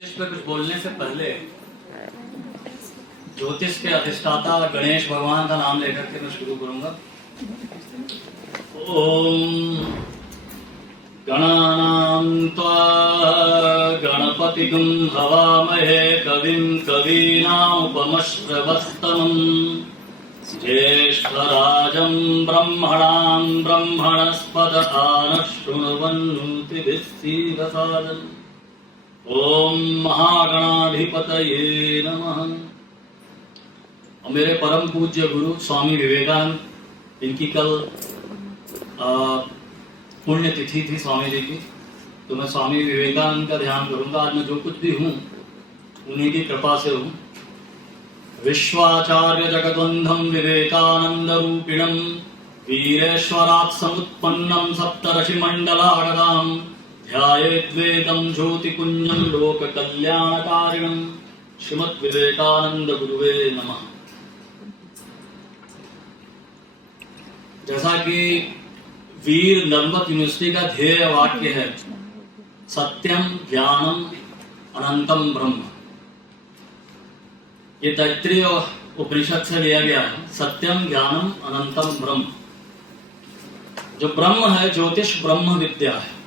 इस पर कुछ बोलने से पहले ज्योतिष के अधिष्ठाता गणेश भगवान का नाम लेकर के मैं शुरू करूंगा। ओम गणानां त्वा गणपतिगुं हवामहे कविं कवीनामुपमश्रवस्तमम् ज्येष्ठराजं ब्रह्मणां ब्रह्मणस्पद आनशृण्वन्नोतिभिस्सीदसादनम्। ओम महागणाधिपतये नमः। और मेरे परम पूज्य गुरु स्वामी विवेकानंद, इनकी कल पुण्यतिथि थी स्वामी जी की, तो मैं स्वामी विवेकानंद का ध्यान करूंगा। आज मैं जो कुछ भी हूँ उन्हीं की कृपा से हूँ। विश्वाचार्य जगद्वंधम विवेकानंद रूपिणम वीरेश्वरात् समुत्पन्नम सप्तर्षि मंडलागताम् ध्यायेद्वेदं ज्योतिपुञ्जं लोककल्याणकारिणं श्रीमद्विवेकानंद गुरुवे नमः। जैसा कि वीर नर्मद यूनिवर्सिटी का ध्येय वाक्य है, सत्यम ज्ञानम अनंतम ब्रह्म। ये तैत्तिरीय उपनिषद से लिया गया है। सत्यम ज्ञानम अनंतम ब्रह्म। जो ब्रह्म है, ज्योतिष ब्रह्म विद्या है।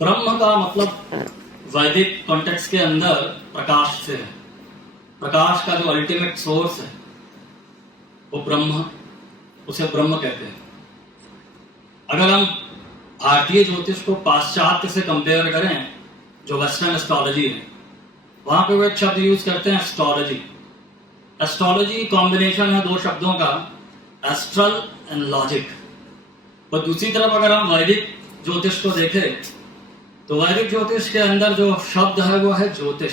ब्रह्म का मतलब वैदिक कॉन्टेक्स्ट के अंदर प्रकाश से है। प्रकाश का जो अल्टीमेट सोर्स है वो ब्रह्म, उसे ब्रह्म कहते हैं। अगर हम भारतीय ज्योतिष को पाश्चात्य से कंपेयर करें, जो वेस्टर्न एस्ट्रोलॉजी है, वहां पे वो एक शब्द यूज करते हैं एस्ट्रोलॉजी। एस्ट्रोलॉजी कॉम्बिनेशन है दो शब्दों का, एस्ट्रल एंड लॉजिक। और दूसरी तरफ अगर हम वैदिक ज्योतिष को देखें तो वैदिक ज्योतिष के अंदर जो शब्द है वो है ज्योतिष।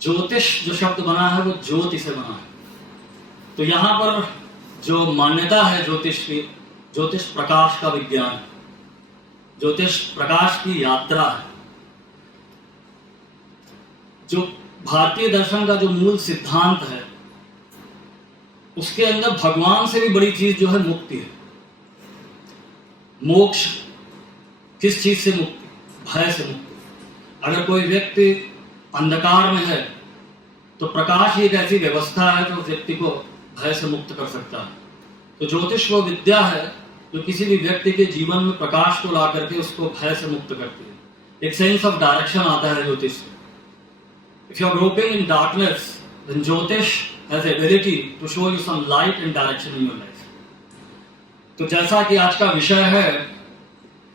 ज्योतिष जो शब्द बना है वो ज्योति से बना है। तो यहाँ पर जो मान्यता है ज्योतिष की, ज्योतिष प्रकाश का विज्ञान है, ज्योतिष प्रकाश की यात्रा है। जो भारतीय दर्शन का जो मूल सिद्धांत है उसके अंदर भगवान से भी बड़ी चीज जो है मुक्ति है। मोक्ष किस चीज से मुक्ति? भय से मुक्ति। अगर कोई व्यक्ति अंधकार में है तो प्रकाश ही एक ऐसी व्यवस्था है जो व्यक्ति को भय से मुक्त कर सकता है। तो ज्योतिष वो विद्या है जो किसी भी व्यक्ति के जीवन में प्रकाश को ला करके उसको भय से मुक्त करती है। एक सेंस ऑफ डायरेक्शन आता है ज्योतिष से। If you are groping in darkness, then ज्योतिष has ability to show you some light and direction in your life. तो जैसा कि आज का विषय है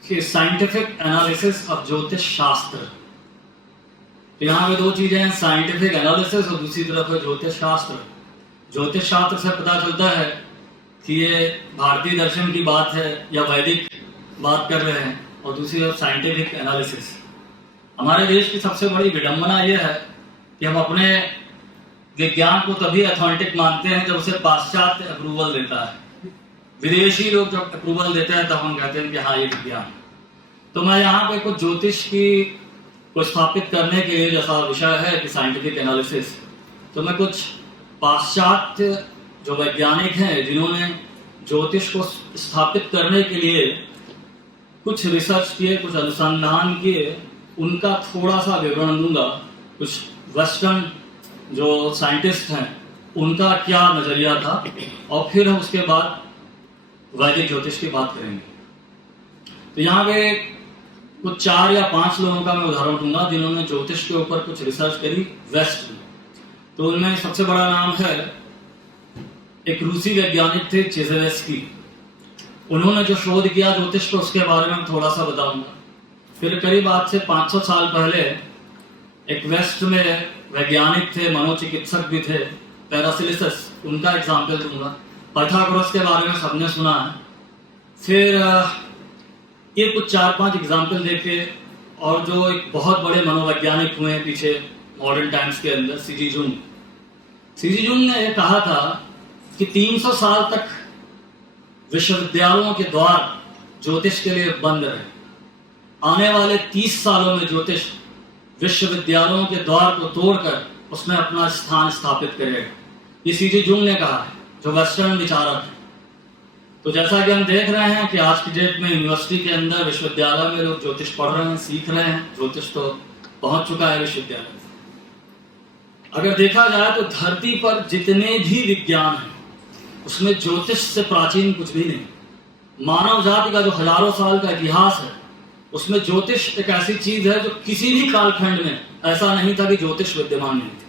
कि साइंटिफिक एनालिसिस ऑफ ज्योतिष शास्त्र, तो यहाँ पे दो चीजें हैं, साइंटिफिक एनालिसिस और दूसरी तरफ है ज्योतिष शास्त्र। ज्योतिष शास्त्र से पता चलता है कि ये भारतीय दर्शन की बात है या वैदिक बात कर रहे हैं, और दूसरी तरफ साइंटिफिक एनालिसिस। हमारे देश की सबसे बड़ी विडंबना यह है कि हम अपने विज्ञान को तभी अथॉन्टिक मानते हैं जब उसे पाश्चात्य अप्रूवल देता है। विदेशी लोग जब अप्रूवल देते हैं तब हम कहते हैं कि हाँ ये विज्ञान। तो मैं यहाँ पे कुछ ज्योतिष को स्थापित करने के लिए, जैसा विषय है कि साइंटिफिक एनालिसिस, तो मैं कुछ पाश्चात्य जो वैज्ञानिक हैं जिन्होंने ज्योतिष को स्थापित करने के लिए कुछ रिसर्च किए, कुछ अनुसंधान किए, उनका थोड़ा सा विवरण दूंगा। कुछ वेस्टर्न जो साइंटिस्ट हैं उनका क्या नजरिया था, और फिर हम उसके बाद वैदिक ज्योतिष की बात करेंगे। तो यहाँ पे कुछ 4 या 5 लोगों का मैं उदाहरण दूंगा जिन्होंने ज्योतिष के ऊपर कुछ रिसर्च करी वेस्ट में। तो उनमें सबसे बड़ा नाम है, एक रूसी वैज्ञानिक थे चेज़ेवेस्की। उन्होंने जो शोध किया ज्योतिष को, उसके बारे में थोड़ा सा बताऊंगा। फिर करीब आज से 500 साल पहले एक वेस्ट में वैज्ञानिक थे, मनोचिकित्सक भी थे, पैरासिलिस, उनका एग्जाम्पल दूंगा। पाइथागोरस के बारे में सबने सुना है। फिर ये कुछ 4-5 एग्जाम्पल देखे, और जो एक बहुत बड़े मनोवैज्ञानिक हुए हैं पीछे मॉडर्न टाइम्स के अंदर, सीजी जुंग। सीजी जुंग ने यह कहा था कि 300 साल तक विश्वविद्यालयों के द्वार ज्योतिष के लिए बंद रहे। आने वाले 30 सालों में ज्योतिष विश्वविद्यालयों के द्वार को तोड़कर उसमें अपना स्थान स्थापित करेगा। ये सीजी जुंग ने कहा है, जो वेस्टर्न विचारक है। तो जैसा कि हम देख रहे हैं कि आज की डेट में यूनिवर्सिटी के अंदर, विश्वविद्यालय में लोग ज्योतिष पढ़ रहे हैं, सीख रहे हैं। ज्योतिष तो पहुंच चुका है विश्वविद्यालय में। अगर देखा जाए तो धरती पर जितने भी विज्ञान हैं उसमें ज्योतिष से प्राचीन कुछ भी नहीं। मानव जाति का जो हजारों साल का इतिहास है उसमें ज्योतिष एक ऐसी चीज है जो किसी भी कालखंड में ऐसा नहीं था कि ज्योतिष विद्यमान नहीं थी।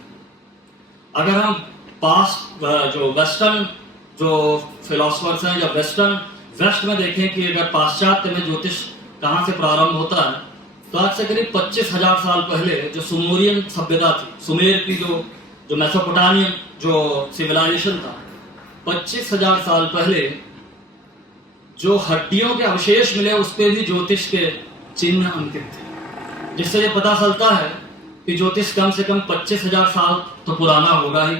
अगर हम पास्ट जो वेस्टर्न जो फिलोसफर्स हैं या वेस्ट में देखें कि अगर पाश्चात्य में ज्योतिष कहाँ से प्रारंभ होता है, तो आज से करीब 25,000 साल पहले जो सुमेरियन सभ्यता थी, सुमेर की जो मेसोपोटामियन जो सिविलाइजेशन था, 25,000 साल पहले जो हड्डियों के अवशेष मिले उस पर भी ज्योतिष के चिन्ह अंकित थे, जिससे ये पता चलता है कि ज्योतिष कम से कम 25,000 साल तो पुराना होगा ही।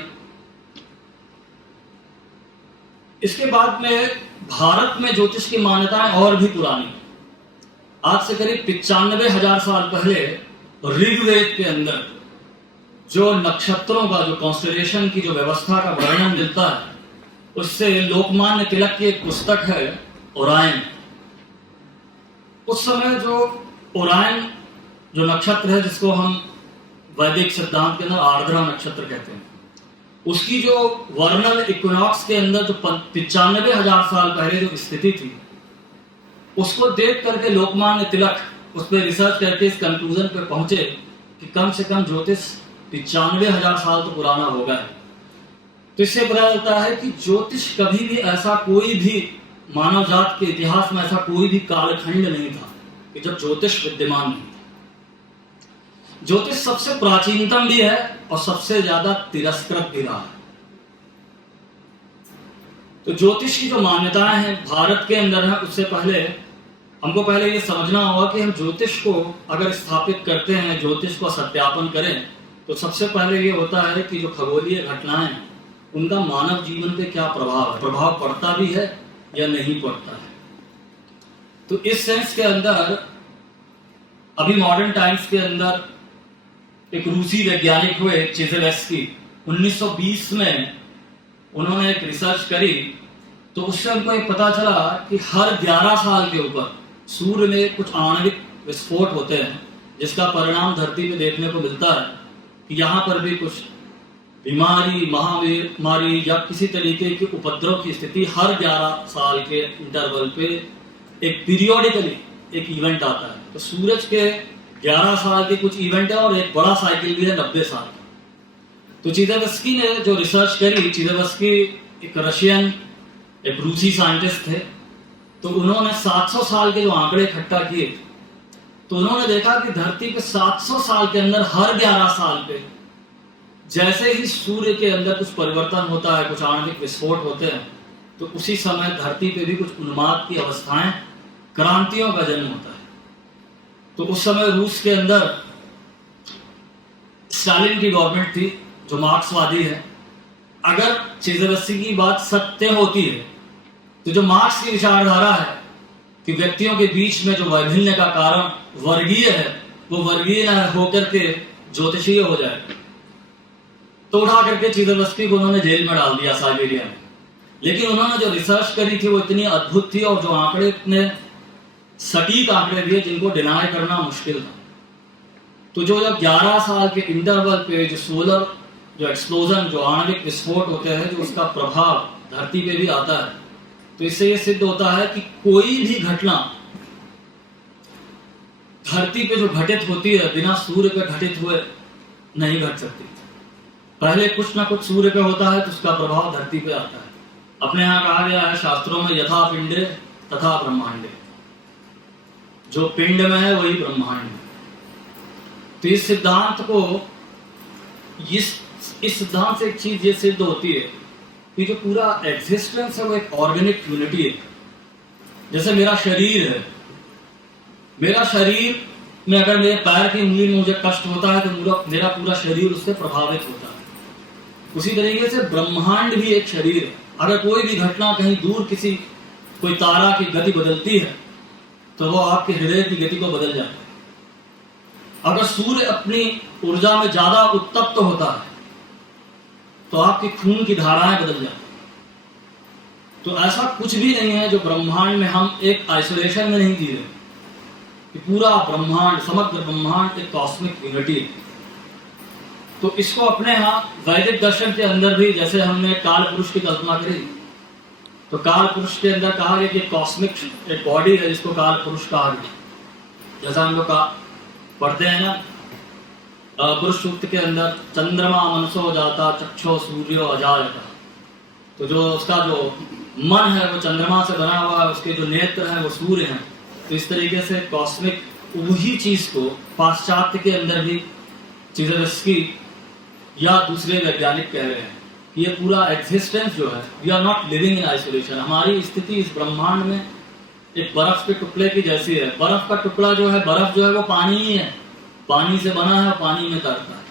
इसके बाद में भारत में ज्योतिष की मान्यताएं और भी पुरानी। आज से करीब 95,000 साल पहले ऋग्वेद के अंदर जो नक्षत्रों का, जो कॉन्स्टेलेशन की जो व्यवस्था का वर्णन मिलता है, उससे लोकमान्य तिलक की एक पुस्तक है ओरायन। उस समय जो ओरायन जो नक्षत्र है, जिसको हम वैदिक सिद्धांत के अंदर आर्द्रा नक्षत्र कहते हैं, उसकी जो वर्नल इक्विनॉक्स के अंदर जो 95,000 साल पहले जो स्थिति थी, उसको देख करके लोकमान्य तिलक उस पर रिसर्च करके इस कंक्लूजन पे पहुंचे कि कम से कम ज्योतिष 95,000 साल तो पुराना होगा है। तो इससे पता चलता है कि ज्योतिष कभी भी ऐसा कोई भी मानव जात के इतिहास में ऐसा कोई भी कालखंड नहीं था कि जब ज्योतिष विद्यमान नहीं था। ज्योतिष सबसे प्राचीनतम भी है और सबसे ज्यादा तिरस्कृत भी रहा है। तो ज्योतिष की जो मान्यताएं हैं भारत के अंदर है, उससे पहले हमको पहले ये समझना होगा कि हम ज्योतिष को अगर स्थापित करते हैं, ज्योतिष को सत्यापन करें, तो सबसे पहले ये होता है कि जो खगोलीय घटनाएं उनका मानव जीवन पे क्या प्रभाव पड़ता भी है या नहीं पड़ता है। तो इस सेंस के अंदर अभी मॉडर्न टाइम्स के अंदर एक रूसी वैज्ञानिक हुए चिजेवेस्की, 1920 में उन्होंने एक रिसर्च करी। तो उससे उनको ये पता चला कि हर 11 साल के ऊपर सूर्य में कुछ आणविक विस्फोट होते हैं, जिसका परिणाम धरती पे देखने को मिलता है कि यहाँ पर भी कुछ बीमारी, महामारी या किसी तरीके के उपद्रव की स्थिति हर 11 साल के इंटरवल पे एक पीरियोडिकली एक इवेंट आता है। तो सूरज के 11 साल के कुछ इवेंट है और एक बड़ा साइकिल भी है 90 साल का। तो चिजेवेस्की ने जो रिसर्च करी, चिजेवेस्की एक रशियन एक रूसी साइंटिस्ट थे, तो उन्होंने 700 साल के जो आंकड़े इकट्ठा किए, तो उन्होंने देखा कि धरती पे 700 साल के अंदर हर 11 साल पे जैसे ही सूर्य के अंदर कुछ परिवर्तन होता है, कुछ आणविक विस्फोट होते हैं, तो उसी समय धरती पे भी कुछ उन्माद की अवस्थाएं, क्रांतियों का जन्म होता है। तो उस समय रूस के अंदर स्टालिन की गवर्नमेंट थी जो मार्क्सवादी है। अगर चिजेवेस्की की बात सत्य होती है तो जो मार्क्स की विचारधारा है कि व्यक्तियों के बीच में जो वैभिन्न का कारण वर्गीय है, वो वर्गीय न होकर के ज्योतिषीय हो जाएगा। तो उठा करके चिजेवेस्की को उन्होंने जेल में डाल दिया साइबेरिया में। लेकिन उन्होंने जो रिसर्च करी थी वो इतनी अद्भुत थी और जो आंकड़े इतने सटीक आंकड़े दिए जिनको डिनाई करना मुश्किल था। तो जो जब 11 साल के इंटरवल पे जो सोलर जो एक्सप्लोजन, जो आणविक विस्फोट होते हैं, जो उसका प्रभाव धरती पे भी आता है, तो इससे ये सिद्ध होता है कि कोई भी घटना धरती पे जो घटित होती है बिना सूर्य पे घटित हुए नहीं घट सकती। पहले कुछ ना कुछ सूर्य पे होता है तो उसका प्रभाव धरती पे आता है। अपने यहाँ कहा गया है शास्त्रों में, यथा पिंडे तथा ब्रह्मांडे, जो पिंड में है वही ब्रह्मांड है। तो इस सिद्धांत को, इस सिद्धांत से एक चीज ये सिद्ध होती है कि जो पूरा एग्जिस्टेंस है वो एक ऑर्गेनिक यूनिटी है। जैसे मेरा शरीर है, मेरा शरीर में अगर मेरे पैर की उंगली में मुझे कष्ट होता है तो मेरा पूरा शरीर उससे प्रभावित होता है। उसी तरीके से ब्रह्मांड भी एक शरीर है। अगर कोई भी घटना कहीं दूर कोई तारा की गति बदलती है तो वो आपके हृदय की गति को बदल जाता है। अगर सूर्य अपनी ऊर्जा में ज्यादा उत्तप्त होता है तो आपकी खून की धाराएं बदल जाती हैं। तो ऐसा कुछ भी नहीं है जो ब्रह्मांड में हम एक आइसोलेशन में नहीं जी रहे, कि पूरा ब्रह्मांड, समग्र ब्रह्मांड एक कॉस्मिक यूनिटी है। तो इसको अपने यहाँ वैदिक दर्शन के अंदर भी, जैसे हमने काल पुरुष की कल्पना करी, तो काल पुरुष के अंदर कहा गया कि कॉस्मिक एक बॉडी है जिसको काल पुरुष कहा गया। जैसा हम लोग पढ़ते हैं ना पुरुष सूक्त के अंदर, चंद्रमा मनसो जाता चक्षो सूर्यो अजायता, तो जो उसका जो मन है वो चंद्रमा से बना हुआ है, उसके जो नेत्र हैं वो सूर्य हैं। तो इस तरीके से कॉस्मिक वही चीज को पाश्चात्य के अंदर भी चीजोवस्की या दूसरे वैज्ञानिक कह रहे हैं कि ये पूरा एग्जिस्टेंस जो है, we are not living in isolation. हमारी स्थिति इस ब्रह्मांड में एक बर्फ के टुकड़े की जैसी है। बर्फ का टुकड़ा जो है, बर्फ जो है वो पानी ही है, पानी से बना है, पानी में तैरता है।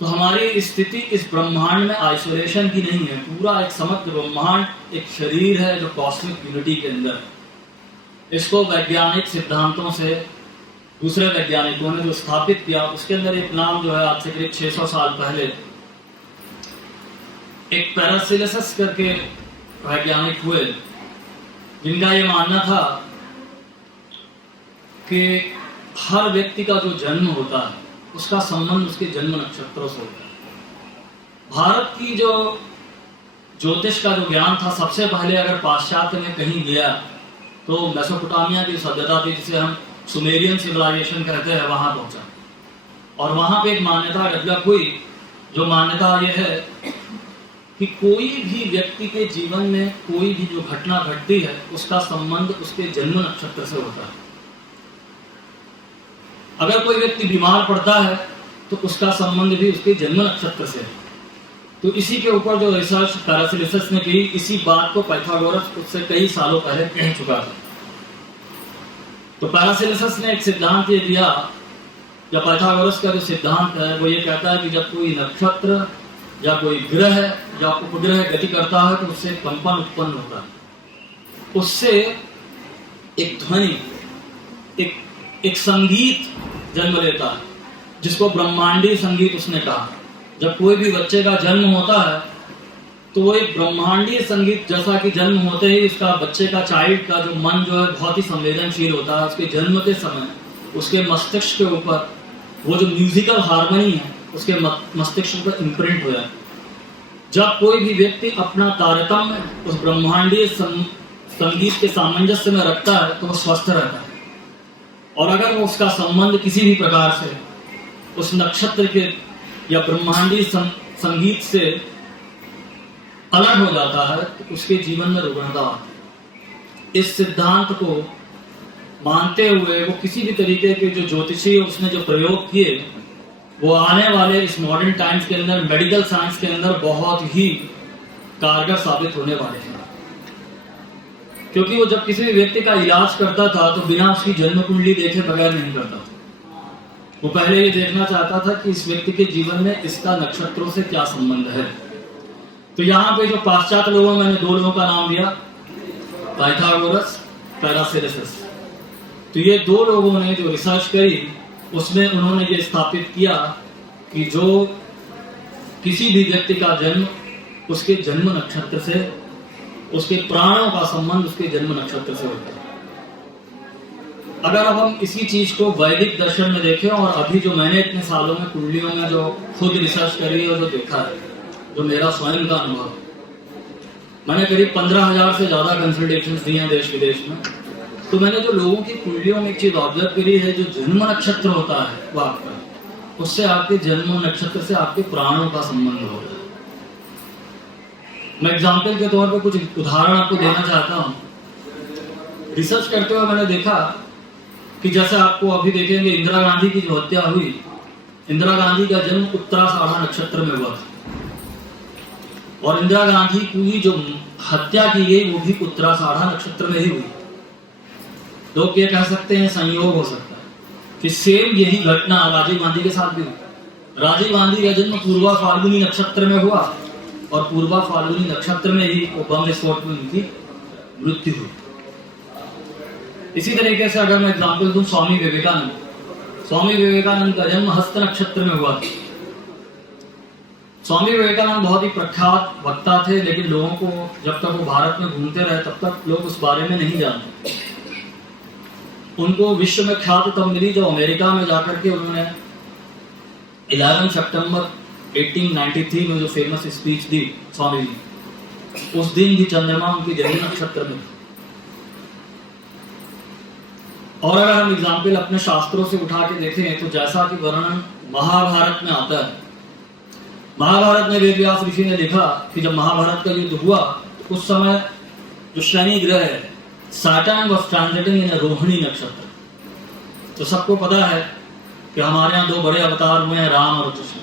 तो हमारी स्थिति इस ब्रह्मांड में आइसोलेशन की नहीं है, पूरा एक समग्र ब्रह्मांड एक शरीर है जो कॉस्मिक यूनिटी के अंदर है। इसको वैज्ञानिक सिद्धांतों से दूसरे वैज्ञानिकों ने जो स्थापित किया, उसके अंदर एक नाम जो है आज से करीब 600 साल पहले एक पैरासिलिसस करके वैज्ञानिक हुए, जिनका ये मानना था कि हर व्यक्ति का जो जन्म होता है उसका संबंध उसके जन्म नक्षत्रों से होता है। भारत की जो ज्योतिष का जो ज्ञान था, सबसे पहले अगर पाश्चात्य में कहीं गया तो मेसोपोटामिया की सभ्यता थी, जिसे हम सुमेरियन सिविलाइजेशन कहते हैं, वहां पहुंचा। और वहां पे एक मान्यता डेवलप हुई, जो मान्यता ये है कि कोई भी व्यक्ति के जीवन में कोई भी जो घटना घटती है उसका संबंध उसके जन्म नक्षत्र से होता है। अगर कोई व्यक्ति बीमार पड़ता है तो उसका संबंध भी उसके जन्म नक्षत्र से है। तो इसी के ऊपर जो रिसर्च पैरासिलिसस ने की, इसी बात को पाइथागोरस उससे कई सालों पहले कह चुका था। तो पैरासिलिसस ने एक सिद्धांत ये दिया, या पाइथागोरस का जो सिद्धांत है वो ये कहता है कि जब कोई नक्षत्र या कोई ग्रह या उपग्रह गति करता है तो उससे कंपन उत्पन्न होता है, उससे एक ध्वनि, एक संगीत जन्म लेता है, जिसको ब्रह्मांडीय संगीत उसने कहा। जब कोई भी बच्चे का जन्म होता है तो वो एक ब्रह्मांडीय संगीत, जैसा कि जन्म होते ही उसका बच्चे का, चाइल्ड का जो मन जो है बहुत ही संवेदनशील होता है, उसके जन्म के समय उसके मस्तिष्क के ऊपर वो जो म्यूजिकल हार्मनी है उसके मस्तिष्क पर इम्प्रिंट हो जाए। जब कोई भी व्यक्ति अपना तारतम्य उस ब्रह्मांडीय संगीत के सामंजस्य में रखता है तो वो स्वस्थ रहता है। और अगर वो उसका संबंध किसी भी प्रकार से उस नक्षत्र के या ब्रह्मांडीय संगीत से अलग हो जाता है तो उसके जीवन में रुग्णता आती है। इस सिद्धांत को मानते हुए वो किसी भी तरीके के जो ज्योतिषी उसने जो प्रयोग किए, वो आने वाले इस मॉडर्न टाइम्स के अंदर, मेडिकल साइंस के अंदर बहुत ही कारगर साबित होने वाले हैं। क्योंकि वो जब किसी भी व्यक्ति का इलाज करता था तो बिना उसकी जन्म कुंडली देखे बगैर नहीं करता था। वो पहले ये देखना चाहता था कि इस व्यक्ति के जीवन में इसका नक्षत्रों से क्या संबंध है। तो यहाँ पे जो पाश्चात्य लोगों, मैंने दो लोगों का नाम दिया, पाइथागोरस, पैरासिलिसस। तो ये दो लोगों ने जो रिसर्च करी उसमें उन्होंने ये स्थापित किया कि जो किसी भी व्यक्ति का जन्म उसके जन्म नक्षत्र से, उसके प्राणों का संबंध उसके जन्म नक्षत्र से होता है। अगर अब हम इसी चीज को वैदिक दर्शन में देखें, और अभी जो मैंने इतने सालों में कुंडलियों में जो खुद रिसर्च करी और जो देखा है, जो मेरा स्वयं का अनुभव, मैंने करीब 15,000 से ज्यादा कंसल्टेशंस दिए हैं देश विदेश में। तो मैंने जो लोगों की कुंडलियों में एक चीज ऑब्जर्व करी है, जो जन्म नक्षत्र होता है वो आपका, उससे आपके जन्म नक्षत्र से आपके प्राणों का संबंध होता है। मैं एग्जाम्पल के तौर पर कुछ उदाहरण आपको देना चाहता हूँ। रिसर्च करते हुए मैंने देखा कि जैसे आपको अभी देखेंगे इंदिरा गांधी की जो हत्या हुई, इंदिरा गांधी का जन्म उत्तराषाढ़ा नक्षत्र में हुआ था, और इंदिरा गांधी की जो हत्या की गई वो भी उत्तराषाढ़ा नक्षत्र में ही हुई। लोग ये कह सकते हैं संयोग हो सकता है कि सेम यही घटना राजीव गांधी के साथ भी हुई। राजीव गांधी का जन्म पूर्वा फाल्गुनी नक्षत्र में हुआ, और पूर्वा फाल्गुनी नक्षत्र में ही वो बम विस्फोट में उनकी मृत्यु हुई। इसी तरीके से अगर मैं एग्जाम्पल दूं, स्वामी विवेकानंद का जन्म हस्त नक्षत्र में हुआ था। स्वामी विवेकानंद बहुत ही प्रख्यात वक्ता थे, लेकिन लोगों को जब तक वो भारत में घूमते रहे तब तक लोग उस बारे में नहीं जानते। उनको विश्व में ख्याति तब मिली जब अमेरिका में जाकर के उन्होंने 11 सितंबर 1893 में जो फेमस स्पीच दी स्वामी जी, उस दिन भी चंद्रमा उनकी जन्म नक्षत्र में। और अगर हम एग्जाम्पल अपने शास्त्रों से उठा के देखें तो जैसा कि वर्णन महाभारत में आता है, महाभारत में वेद व्यास ऋषि ने लिखा कि जब महाभारत का युद्ध हुआ तो उस समय जो शनि ग्रह है सैटर्न वाज ट्रांजिटिंग इन रोहिणी नक्षत्र। तो सबको पता है कि हमारे यहाँ 2 बड़े अवतार हुए हैं, राम और कृष्ण।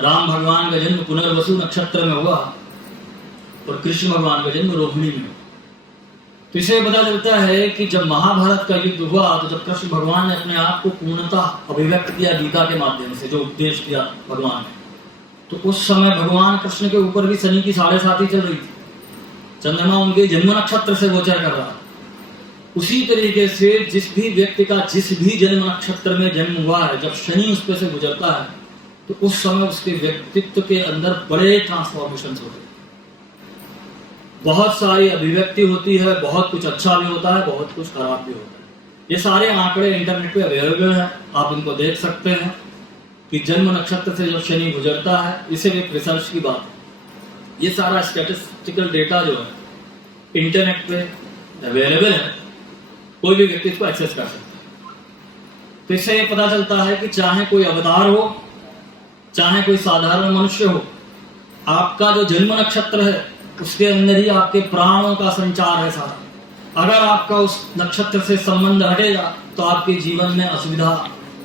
राम भगवान का जन्म पुनर्वसु नक्षत्र में हुआ और कृष्ण भगवान का जन्म रोहिणी में। तो इसे पता चलता है कि जब महाभारत का युद्ध हुआ तो जब कृष्ण भगवान ने अपने आप को पूर्णतः अभिव्यक्त किया गीता के माध्यम से, जो उपदेश किया भगवान ने, तो उस समय भगवान कृष्ण के ऊपर भी शनि की 7.5 चल रही थी। चंद्रमा उनके जन्म नक्षत्र से गोचर कर रहा। उसी तरीके से जिस भी व्यक्ति का जिस भी जन्म नक्षत्र में जन्म हुआ है, जब शनि उस पर से गुजरता है तो उस समय उसके व्यक्तित्व के अंदर बड़े ट्रांसफॉर्मेशन होते हैं। बहुत सारी अभिव्यक्ति होती है, बहुत कुछ अच्छा भी होता है, बहुत कुछ खराब भी होता है। ये सारे आंकड़े इंटरनेट पे अवेलेबल हैं, आप इनको देख सकते हैं कि जन्म नक्षत्र से जब शनि गुजरता है, इसे भी रिसर्च की बात है। ये सारा स्टैटिस्टिकल डेटा जो है इंटरनेट पे अवेलेबल है, कोई भी व्यक्ति इसको एक्सेस कर सकता है। तो इससे ये पता चलता है कि चाहे कोई अवतार हो, चाहे कोई साधारण मनुष्य हो, आपका जो जन्म नक्षत्र है उसके अंदर ही आपके प्राणों का संचार है सारा। अगर आपका उस नक्षत्र से संबंध हटेगा तो आपके जीवन में असुविधा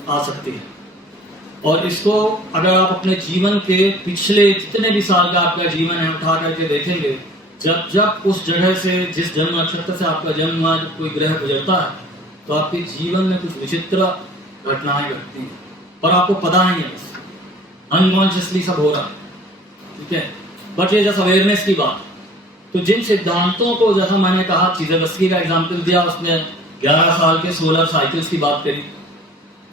आ सकती है। और इसको अगर आप अपने जीवन के पिछले जितने भी साल का आपका जीवन है उठा करके देखेंगे, जब जब उस जगह से, जिस जन्म नक्षत्र से आपका जन्म हुआ, जब कोई ग्रह गुजरता है तो आपके जीवन में कुछ विचित्र घटनाएं घटती हैं, पर आपको पता नहीं है, अनकॉन्शियसली सब हो रहा है, ठीक है। बट ये जैसे अवेयरनेस की बात, तो जिन सिद्धांतों को, जैसा मैंने कहा चीजेवस्की का एग्जाम्पल दिया, उसने 11 साल के सोलर साइकिल्स की बात करी।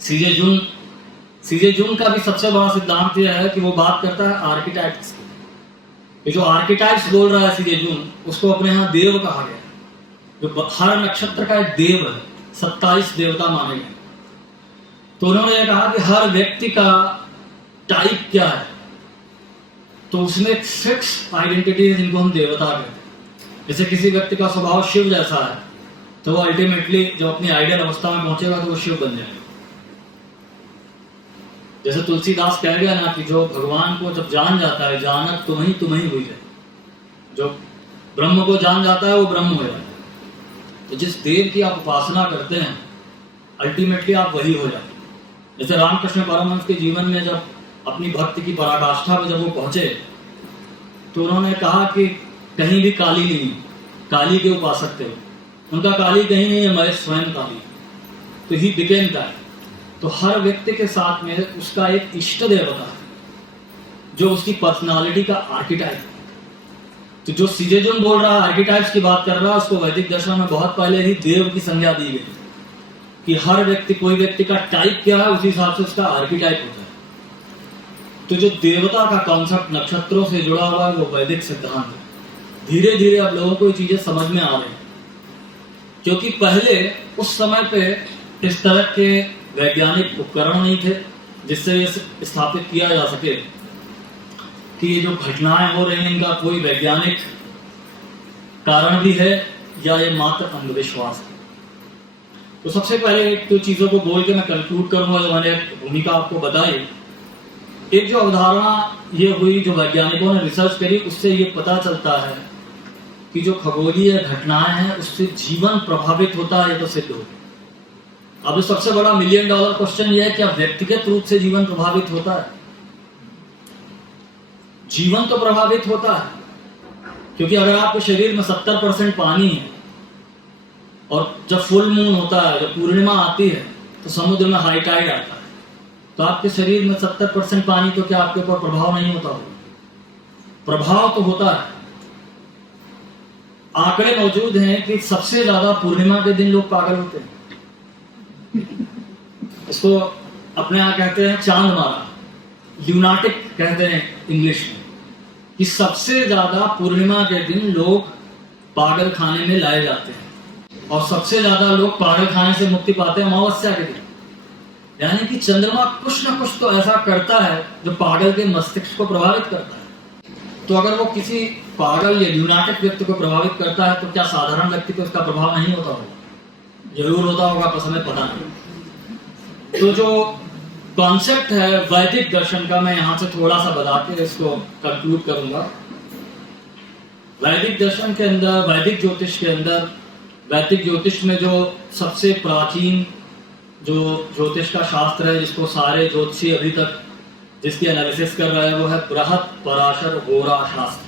सीजे जून का भी सबसे बड़ा सिद्धांत यह है कि वो बात करता है आर्किटाइप्स की। जो आर्किटाइप्स बोल रहा है सीजे जून, उसको अपने यहाँ देव कहा गया, जो हर नक्षत्र का एक देव है, 27 देवता माने गए। तो उन्होंने कहा कि हर व्यक्ति का टाइप क्या है, तो उसमें एक फिक्स आइडेंटिटी है जिनको हम देवता कहते हैं। जैसे किसी व्यक्ति का स्वभाव शिव जैसा है तो वो अल्टीमेटली जब अपनी आइडियल अवस्था में पहुंचेगा तो वो शिव बन जाएगा। जैसे तुलसीदास कह गया ना कि जो भगवान को जब जान जाता है, जानत तुम्हें ही हुई है। जो ब्रह्म को जान जाता है वो ब्रह्म हो जाता है। तो जिस देव की आप उपासना करते हैं अल्टीमेटली आप वही हो जाते हैं। जैसे रामकृष्ण परमहंस के जीवन में जब अपनी भक्ति की पराकाष्ठा में जब वो पहुंचे तो उन्होंने कहा कि कहीं भी काली नहीं, काली के उपासक थे। उनका काली कहीं नहीं है, मैं स्वयं काली। तो ही बिकेम दैट। तो हर व्यक्ति के साथ में उसका एक इष्ट देवता है जो उसकी पर्सनालिटी का आर्किटाइप है। तो जो सीजे जून बोल रहा है, आर्किटाइप्स की बात कर रहा है, उसको वैदिक दर्शन में बहुत पहले ही देव की संज्ञा दी गई कि हर व्यक्ति, कोई व्यक्ति का टाइप क्या है उसी हिसाब से उसका आर्किटाइप होता है। तो जो देवता का कॉन्सेप्ट नक्षत्रों से जुड़ा हुआ है वो वैदिक सिद्धांत है। धीरे धीरे अब लोगों को ये चीजें समझ में आ रही हैं, क्योंकि पहले उस समय पे इस तरह के वैज्ञानिक उपकरण नहीं थे जिससे ये स्थापित किया जा सके कि ये जो घटनाएं हो रही हैं इनका कोई वैज्ञानिक कारण भी है या ये मात्र अंधविश्वास है। तो सबसे पहले एक तो चीजों को बोल के मैं कंक्लूड करूंगा, जो मैंने भूमिका आपको बताई। एक जो अवधारणा ये हुई, जो वैज्ञानिकों ने रिसर्च करी, उससे ये पता चलता है कि जो खगोलीय घटनाएं हैं उससे जीवन प्रभावित होता है, ये तो सिद्ध हो। अब सबसे बड़ा $1 मिलियन क्वेश्चन ये है कि अब व्यक्तिगत रूप से जीवन प्रभावित होता है। जीवन तो प्रभावित होता है, क्योंकि अगर आपके शरीर में 70% पानी है और जब फुल मून होता है, जब पूर्णिमा आती है तो समुद्र में हाई टाइड आता है, तो आपके शरीर में 70% पानी, तो क्या आपके ऊपर प्रभाव नहीं होता होगा? प्रभाव तो होता है। आंकड़े मौजूद हैं कि सबसे ज्यादा पूर्णिमा के दिन लोग पागल होते हैं। इसको अपने यहाँ कहते हैं चांद मारा। ल्यूनाटिक कहते हैं इंग्लिश में, कि सबसे ज्यादा पूर्णिमा के दिन लोग पागल खाने में लाए जाते हैं और सबसे ज्यादा लोग पागल खाने से मुक्ति पाते हैं अमावस्या के दिन। यानी कि चंद्रमा कुछ ना कुछ तो ऐसा करता है जो पागल के मस्तिष्क को प्रभावित करता है। तो अगर वो किसी पागल या ल्यूनाटिक व्यक्ति को प्रभावित करता है तो क्या साधारण व्यक्ति को इसका प्रभाव नहीं होता होगा? जरूर होता होगा, पर हमें पता नहीं। तो जो कॉन्सेप्ट है वैदिक दर्शन का, मैं यहाँ से थोड़ा सा बता के इसको कंक्लूड करूंगा। वैदिक दर्शन के अंदर, वैदिक ज्योतिष के अंदर, वैदिक ज्योतिष में जो सबसे प्राचीन जो ज्योतिष का शास्त्र है, जिसको सारे ज्योतिषी अभी तक जिसकी एनालिसिस कर रहे हैं, वो है बृहत पराशर होरा शास्त्र।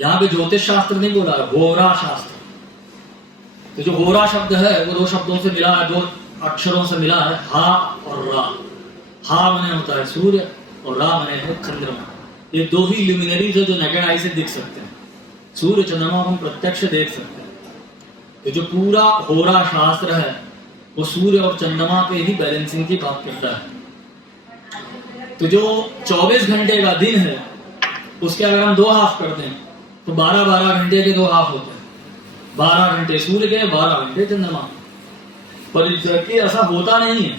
यहाँ पे ज्योतिष शास्त्र नहीं बोला है, होरा शास्त्र। तो जो होरा शब्द है वो दो शब्दों से मिला है, दो अक्षरों से मिला है, हा और रा। हा माने होता है सूर्य और रा माने है चंद्रमा। ये दो ही ल्यूमिनरीज है जो नेकेड आई से दिख सकते हैं। सूर्य चंद्रमा हम प्रत्यक्ष देख सकते हैं। ये जो पूरा होरा शास्त्र है वो सूर्य और चंद्रमा पे ही बैलेंसिंग की बात करता है। तो जो 24 घंटे का दिन है उसके अगर हम दो हाफ कर दें तो 12-12 घंटे के दो हाफ होते हैं। 12 घंटे सूर्य के, 12 घंटे चंद्रमा। पर एग्जैक्टली ऐसा होता नहीं है,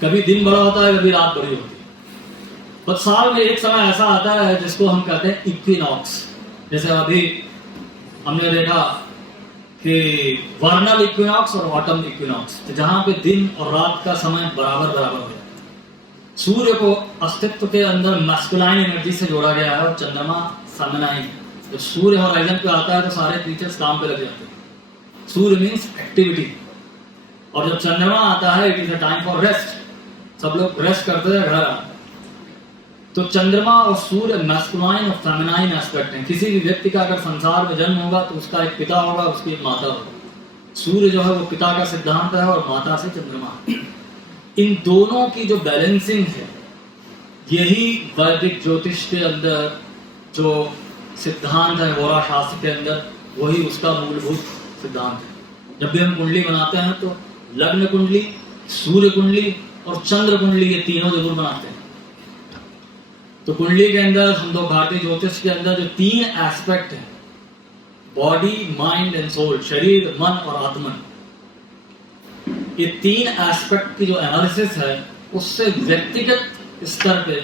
कभी दिन बड़ा होता है, कभी रात बड़ी होती है। पर साल में एक समय ऐसा आता है जिसको हम कहते हैं इक्विनॉक्स। जैसे अभी हमने देखा कि वर्नल इक्विनॉक्स और ऑटम इक्विनॉक्स, तो जहां पे दिन और रात का समय बराबर बराबर हो जाता है। सूर्य को अस्तित्व के अंदर मैस्कुलाइन एनर्जी से जोड़ा गया है और चंद्रमा फेमिनाइन। जब सूर्य होराइजन पे आता है तो सारे क्रीचर्स काम पे लग जाते हैं। सूर्य मीन्स एक्टिविटी, और जब चंद्रमा आता है it is a time for rest. सब लोग रेस्ट करते हैं, घर आते। तो चंद्रमा और सूर्य मैस्कुलाइन और फेमिनाइन एस्पेक्ट हैं। किसी भी व्यक्ति का अगर संसार में जन्म होगा तो उसका एक पिता होगा, उसकी एक माता होगी। सूर्य जो है वो पिता का सिद्धांत है और माता से चंद्रमा। इन दोनों की जो बैलेंसिंग है, यही वैदिक ज्योतिष के अंदर जो सिद्धांत है, होरा शास्त्र के अंदर, वही उसका मूलभूत सिद्धांत है। जब भी हम कुंडली बनाते हैं तो लग्न कुंडली, सूर्य कुंडली और चंद्र कुंडली, ये तीनों जरूर बनाते हैं। तो कुंडली के अंदर हम लोग भारतीय ज्योतिष के अंदर जो 3 एस्पेक्ट है, बॉडी, माइंड एंड सोल, शरीर, मन और आत्मन, ये 3 एस्पेक्ट की जो एनालिसिस है उससे व्यक्तिगत स्तर पे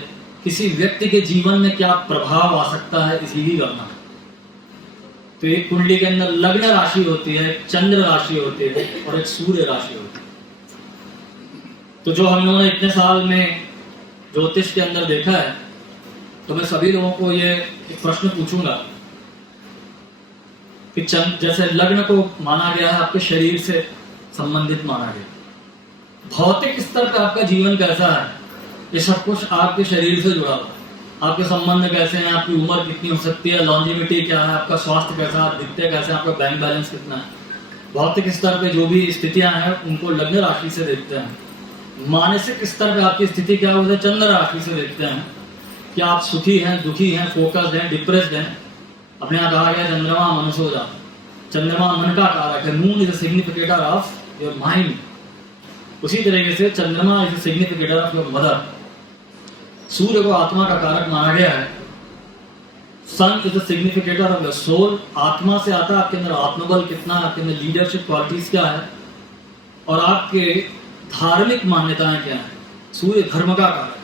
किसी व्यक्ति के जीवन में क्या प्रभाव आ सकता है इसीलिए करना है। तो एक कुंडली के अंदर लग्न राशि होती है, चंद्र राशि होती है और एक सूर्य राशि होती है। तो जो हम लोगों ने इतने साल में ज्योतिष के अंदर देखा है, तो मैं सभी लोगों को ये एक प्रश्न पूछूंगा कि जैसे लग्न को माना गया है, आपके शरीर से संबंधित माना गया, भौतिक स्तर पर आपका जीवन कैसा है, ये सब कुछ आपके शरीर से जुड़ा हुआ है। आपके संबंध कैसे हैं, आपकी उम्र कितनी हो सकती है, लॉन्जिविटी क्या है, आपका स्वास्थ्य कैसा है, आप दिखते कैसे, आपका बैंक बैलेंस कितना है। भौतिक स्तर पे जो भी स्थितियां हैं उनको लग्न राशि से देखते हैं। मानसिक स्तर पे आपकी स्थिति क्या है उसे चंद्र राशि से देखते हैं कि आप सुखी हैं, दुखी हैं, फोकस्ड हैं, डिप्रेस्ड हैं। अपने यहाँ कहा गया चंद्रमा मनुष्य हो जाता है। चंद्रमा मन का कारक है। Moon is a significator of your mind. उसी तरीके से चंद्रमा is a significator of your mother. सूर्य को आत्मा का कारक माना गया है। Sun is the significator of the soul. आत्मा से आता है आपके अंदर आत्मबल कितना है, आपके अंदर लीडरशिप क्वालिटीज क्या है और आपके धार्मिक मान्यताएं क्या है। सूर्य धर्म का कारक है,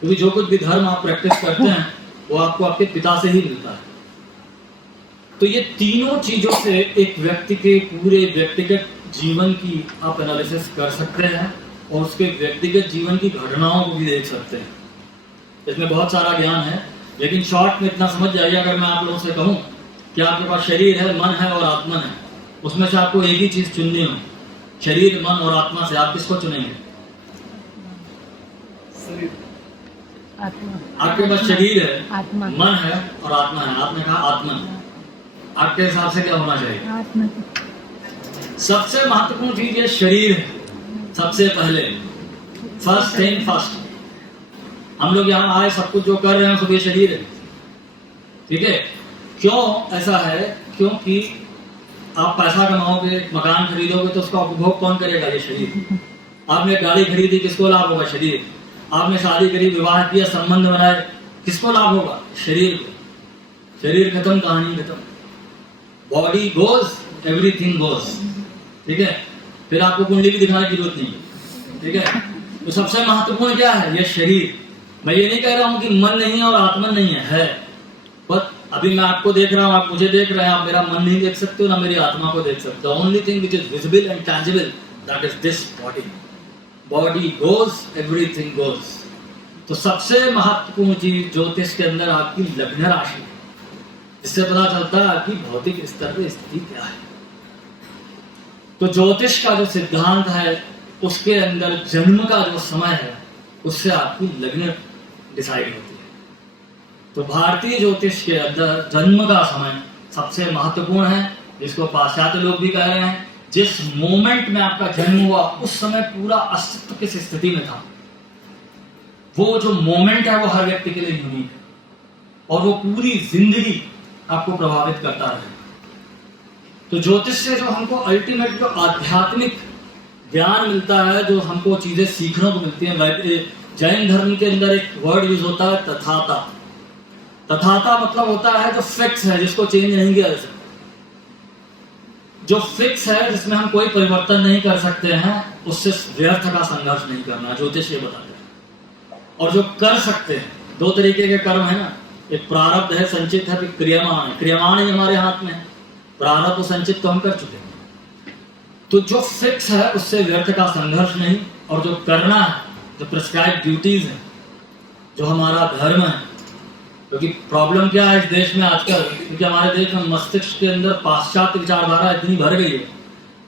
क्योंकि जो कुछ भी धर्म आप प्रैक्टिस करते हैं वो आपको आपके पिता से ही मिलता है। तो ये तीनों चीजों से एक व्यक्ति के पूरे व्यक्तिगत जीवन की आप एनालिसिस कर सकते हैं और उसके व्यक्तिगत जीवन की घटनाओं को भी देख सकते हैं। इसमें बहुत सारा ज्ञान है, लेकिन शॉर्ट में इतना समझ जाइए। अगर मैं आप लोगों से कहूं कि आपके पास शरीर है, मन है और आत्मन है, उसमें से आपको एक ही चीज चुननी हो, शरीर, मन और आत्मा से, आप किसको चुनेंगे? आपके पास शरीर है, मन है और आत्मा है। आपने कहा आत्मन। आपके हिसाब से क्या होना चाहिए? सबसे महत्वपूर्ण चीज ये शरीर है। सबसे पहले फर्स्ट थिंग फर्स्ट। हम लोग यहाँ आए, सब कुछ जो कर रहे हैं सब ये शरीर है, ठीक है। क्यों ऐसा है? क्योंकि आप पैसा कमाओगे, मकान खरीदोगे तो उसका उपभोग कौन करेगा? ये शरीर। आपने गाड़ी खरीदी, किसको लाभ होगा? शरीर। आपने शादी करी, विवाह किया, संबंध बनाए, किसको लाभ होगा? शरीर को। शरीर खत्म, कहानी खत्म। Body goes, everything goes. ठीक है, फिर आपको कुंडली भी दिखाने की जरूरत नहीं है। ठीक है, तो सबसे महत्वपूर्ण क्या है? ये शरीर। मैं ये नहीं कह रहा हूं कि मन नहीं है और आत्मा नहीं है, पर अभी मैं आपको देख रहा हूं, आप मुझे देख रहे हैं, आप मेरा मन नहीं देख सकते हो, ना मेरी आत्मा को देख सकते हो। Only thing which is visible and tangible, that is this body. Body goes, everything goes. तो सबसे महत्वपूर्ण चीज ज्योतिष के अंदर आपकी लग्न राशि है, इससे पता चलता है कि भौतिक स्तर पर स्थिति क्या है। तो ज्योतिष का जो सिद्धांत है उसके अंदर जन्म का जो समय है उससे आपकी लग्न डिसाइड होती है। तो भारतीय ज्योतिष के अंदर जन्म का समय सबसे महत्वपूर्ण है, जिसको पाश्चात्य लोग भी कह रहे हैं। जिस मोमेंट में आपका जन्म हुआ उस समय पूरा अस्तित्व किस स्थिति में था, वो जो मोमेंट है वो हर व्यक्ति के लिए यूनिक है और वो पूरी जिंदगी आपको प्रभावित करता है। तो ज्योतिष से जो हमको अल्टीमेट जो आध्यात्मिक ज्ञान मिलता है, जो हमको चीजें सीखने को मिलती हैं, जैन धर्म के अंदर एक वर्ड यूज होता है तथाता। तथाता मतलब होता है जो फिक्स है, जिसको चेंज नहीं किया जा सकता। जो फिक्स है, जिसमें हम कोई परिवर्तन नहीं कर सकते हैं, उससे व्यर्थ का संघर्ष नहीं करना, ज्योतिष ये बताते हैं। और जो कर सकते हैं, दो तरीके के कर्म है ना, एक प्रारब्ध है, संचित है, फिर क्रियमाण है। क्रियमाण ही हमारे हाथ में है, प्रारब्ध और संचित तो हम कर चुके हैं। तो जो फिक्स है उससे व्यर्थ का संघर्ष नहीं, और जो करना है, जो प्रिस्क्राइब ड्यूटीज है, जो हमारा धर्म है। क्योंकि प्रॉब्लम क्या है इस देश में आजकल, क्योंकि हमारे देश में मस्तिष्क के अंदर पाश्चात्य विचारधारा इतनी भर गई है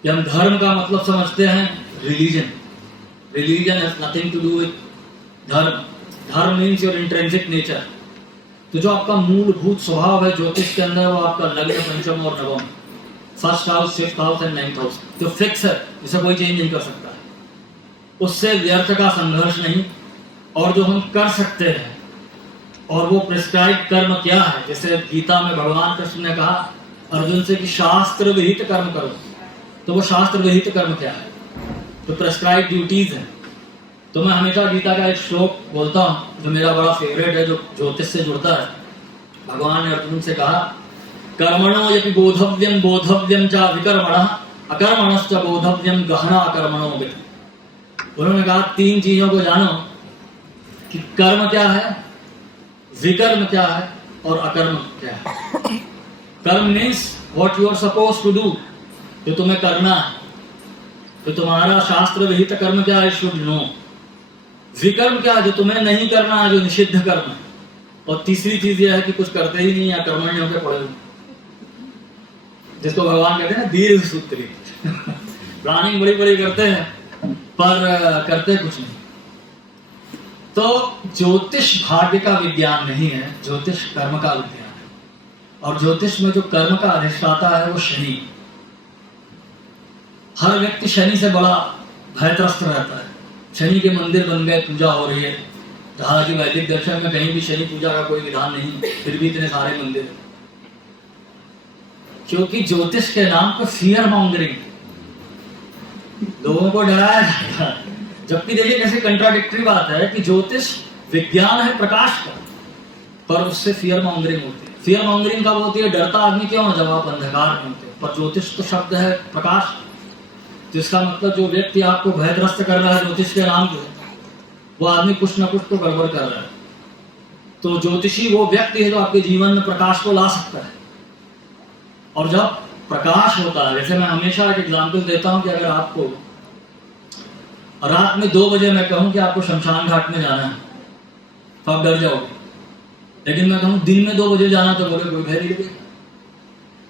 कि हम धर्म का मतलब समझते हैं religion. Religion has nothing to do with dharma. Dharma means your intrinsic nature. तो जो आपका मूलभूत स्वभाव है ज्योतिष के अंदर, वो आपका लग्न, पंचम और नवम, first house, fifth house and ninth house, जो फिक्स है, जिसे कोई चेंज नहीं कर सकता है, उससे व्यर्थ का संघर्ष नहीं। और जो हम कर सकते हैं, और वो प्रिस्क्राइब कर्म क्या है, जैसे गीता में भगवान कृष्ण ने कहा अर्जुन से कि शास्त्र विहित कर्म करो, तो वो शास्त्र विहित कर्म क्या है? तो प्रिस्क्राइब ड्यूटीज है। तो मैं हमेशा गीता का एक श्लोक बोलता हूँ जो मेरा बड़ा फेवरेट है, जो ज्योतिष से जुड़ता है। भगवान ने अर्जुन से कहा, कर्मणो यदि बोधव्यम बोधव्यम च विकर्मणः अकर्मणश्च बोधव्यम गहना अकर्मणो विद्धि। उन्होंने कहा तीन चीजों को जानो कि कर्म क्या है, विकर्म क्या है और अकर्म क्या है। Karma means what you are suppose to do, जो तुम्हें करना है। तो तुम्हारा शास्त्र विहित कर्म क्या है, शुड नो। विकर्म क्या है, जो तुम्हें नहीं करना है, जो निषिद्ध कर्म है। और तीसरी चीज यह है कि कुछ करते ही नहीं, या कर्मण्य होकर पड़े हुए, जिसको भगवान कहते हैं ना दीर्घ सूत्री। प्लानिंग बड़ी बड़ी करते हैं पर करते कुछ नहीं। तो ज्योतिष भाग्य का विज्ञान नहीं है, ज्योतिष कर्म का विज्ञान है। और ज्योतिष में जो कर्म का अधिष्ठाता है वो शनि। हर व्यक्ति शनि से बड़ा भयत्रस्त रहता है। शनि के मंदिर बन गए, पूजा हो रही है, जहाँ की वैदिक दर्शन में कहीं भी शनि पूजा का कोई विधान नहीं, फिर भी इतने सारे मंदिर हैं। क्योंकि ज्योतिष के नाम पर फियर मॉन्गरिंग, लोगों को डराया जाता है। जबकि देखिए कैसे कंट्राडिक्टरी बात है कि ज्योतिष विज्ञान है प्रकाश का, पर उससे फियर मॉन्गरिंग होती है। फियर मॉन्गरिंग कब होती है? डरता आदमी क्यों है जब आप अंधकार में होते हैं। पर ज्योतिष तो शब्द है प्रकाश, जिसका मतलब जो व्यक्ति आपको भयग्रस्त कर रहा है ज्योतिष के नाम पे, वो आदमी कुछ ना कुछ तो गड़बड़ कर रहा है। तो ज्योतिषी वो व्यक्ति है जो आपके जीवन में प्रकाश को ला सकता है। और जब प्रकाश होता है, जैसे मैं हमेशा एक एग्जाम्पल देता हूं कि अगर आपको रात में 2 बजे मैं कहूं कि आपको शमशान घाट में जाना है, तो आप डर जाओगे। लेकिन मैं कहूं दिन में 2 बजे जाना, तो बोले कोई भय नहीं लगेगा।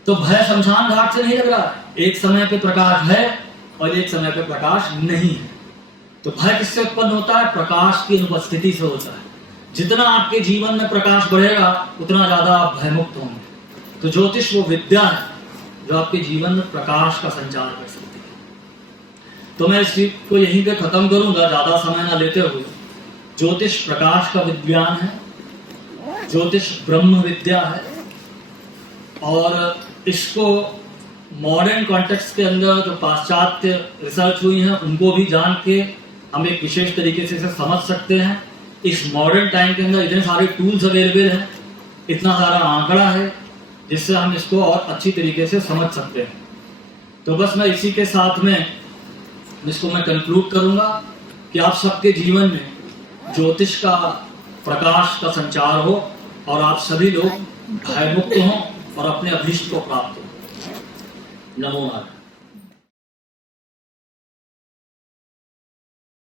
तो भय शमशान घाट से नहीं लग रहा है। एक समय पे प्रकाश है और एक समय पे प्रकाश नहीं है। तो भय किससे उत्पन्न होता है? प्रकाश की अनुपस्थिति से होता है। जितना आपके जीवन में प्रकाश बढ़ेगा उतना ज्यादा आप भयमुक्त होंगे। तो ज्योतिष वो विद्या है जो आपके जीवन में प्रकाश का संचार कर सकती है। तो मैं इस चीज को यहीं पे खत्म करूंगा, ज्यादा समय ना लेते हुए। ज्योतिष प्रकाश का विज्ञान है, ज्योतिष ब्रह्म विद्या है, और इसको मॉडर्न कॉन्टेक्स्ट के अंदर जो पाश्चात्य रिसर्च हुई है उनको भी जान के हम एक विशेष तरीके से इसे समझ सकते हैं। इस मॉडर्न टाइम के अंदर इतने सारे टूल्स अवेलेबल हैं, इतना सारा आंकड़ा है जिससे हम इसको और अच्छी तरीके से समझ सकते हैं। तो बस मैं इसी के साथ में इसको मैं कंक्लूड करूंगा कि आप सबके जीवन में ज्योतिष का प्रकाश का संचार हो और आप सभी लोग भयमुक्त हों और अपने अभीष्ट को प्राप्त हो। नमो नारायण।